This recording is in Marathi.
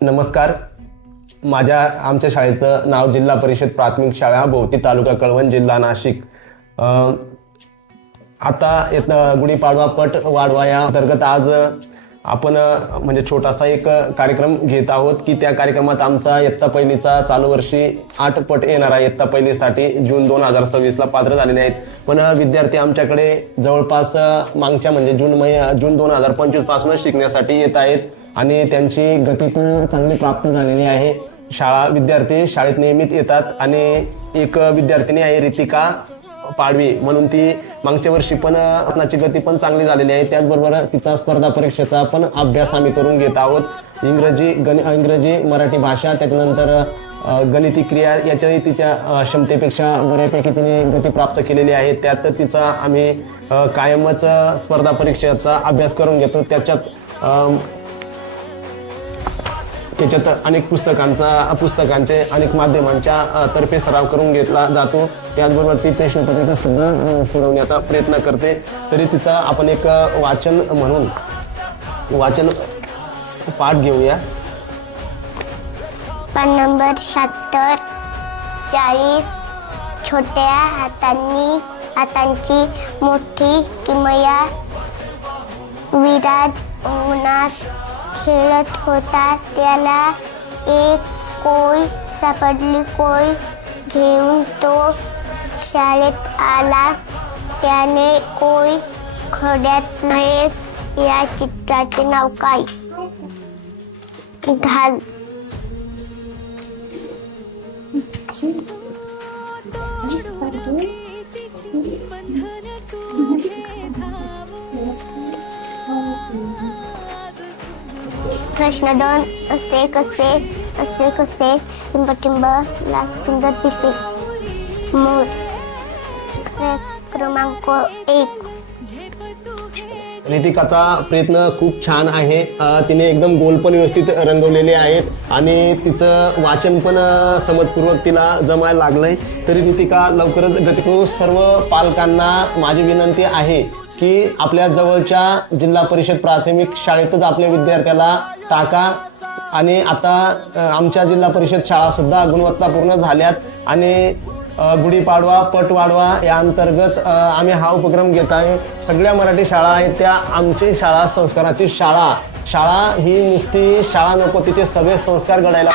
नमस्कार. आमच्या शाळेचं नाव जिल्हा परिषद प्राथमिक शाळा भोवती, तालुका कळवण, जिल्हा नाशिक. आता गुढीपाडवा पट वाढवा या अंतर्गत आज आपण म्हणजे छोटासा एक कार्यक्रम घेत आहोत की त्या कार्यक्रमात आमचा इयत्ता पहिलीचा चालू वर्षी 8 पट येणार आहे. इयत्ता पहिलीसाठी जून 2026ला पात्र झालेले आहेत. पण विद्यार्थी आमच्याकडे जवळपास मागच्या म्हणजे जून 2025 पासूनच शिकण्यासाठी येत आहेत आणि त्यांची गती पण चांगली प्राप्त झालेली आहे. विद्यार्थी शाळेत नियमित येतात आणि एक विद्यार्थिनी आहे रितिका पाडवी म्हणून, ती मागच्या वर्षी पण आपणाची गती पण चांगली झालेली आहे. त्याचबरोबर तिचा स्पर्धा परीक्षेचा पण अभ्यास आम्ही करून घेत आहोत. इंग्रजी, मराठी भाषा, त्याच्यानंतर गणिती क्रिया याच्याही तिच्या क्षमतेपेक्षा बऱ्यापैकी तिने गती प्राप्त केलेली आहे. त्यात तिचा आम्ही कायमच स्पर्धा परीक्षेचा अभ्यास करून घेतो. त्याच्यात अनेक पुस्तकांचे अनेक माध्यमांच्या तर्फे सराव करून घेतला जातो. त्याचबरोबर ती प्रश्नपत्रिका सुद्धा सोडवण्याचा प्रयत्न करते. तरी तिचा आपण एक वाचन पाठ घेऊया. पान नंबर 76. 40 छोट्या हातांची मोठी किमया. विराज उन्हात खेळत होता, त्याला एक कोय सापडली. कोय घेऊन तो शाळेत आला. त्याने कोय खड्यात नाही. या चित्राचे नाव काय? ढाल. प्रश्न 2. असे कसे टिंब लाल सुंदर दिसे? मोर. क्रमांक 1. रितिकाचा प्रयत्न खूप छान आहे. तिने एकदम गोल पण व्यवस्थित रंगवलेले आहेत आणि तिचं वाचन पण समजपूर्वक तिला जमायला लागलंय. तरी रितिका लवकरच गती करू. सर्व पालकांना माझी विनंती आहे की आपल्या जवळच्या जिल्हा परिषद प्राथमिक शाळेतच आपल्या विद्यार्थ्याला टाका. आणि आता आमच्या जिल्हा परिषद शाळा सुद्धा गुणवत्तापूर्ण झाल्यात आणि गुढीपाडवा पट वाढवा या अंतर्गत आम्ही हा उपक्रम घेत आहे. सगळ्या मराठी शाळा आहेत त्या आमची शाळा संस्काराची शाळा ही नुसती शाळा नको, तिथे सगळे संस्कार घडायला